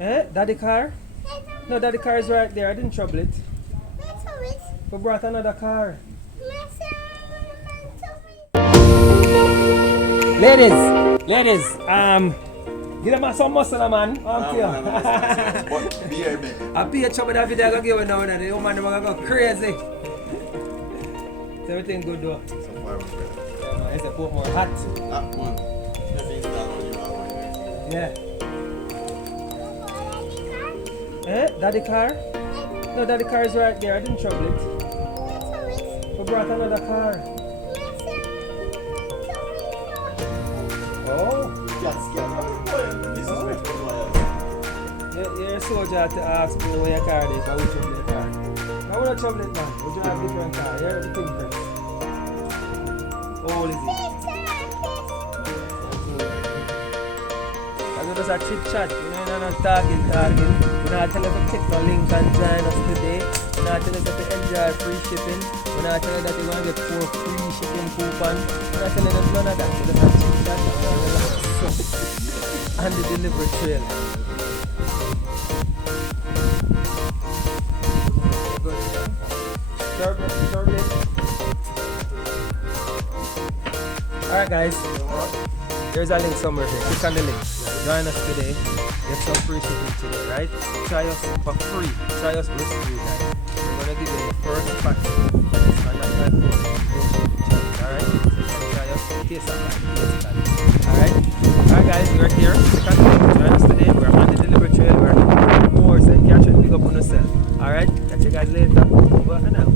Eh? Daddy car? No, daddy car is right there. I didn't trouble it. We brought another car. Ladies, give them some muscle, man. But beer, man. I pay a trouble that video I give you now, and the woman them gonna go crazy. Is everything good though? So far, my friend. Yeah, man, it's a put more hot. That one. That means that one you are right Yeah. Eh? Daddy car? No, daddy car is right there. I didn't trouble it. We brought another car. Oh. You're a soldier to ask me where your car is, but we trouble your car. I want to trouble it, man. We drive a different car. You're the king first. How old is it? I'm just a chit chat, you know, you're not talking. We're not telling you to click the link and join us today. We're not telling you to enjoy free shipping. We're not telling you that you're going to get 4 free shipping coupon. We're not telling you none of that. We're just a chit chat and we're relaxed. And the delivery trail. Alright guys, there's a link somewhere here. Click on the link. Join us today. Get some free shipping today, right? Try us for free. Try us risk free, guys. We're gonna give you the first pack on that platform. Alright? Try us. Taste that. Alright? Alright guys, we're here. Click on the link. Join us today. We're on the delivery trail. We're hitting more, send catch and pick up on yourself. Alright? Catch you guys later. Over and out.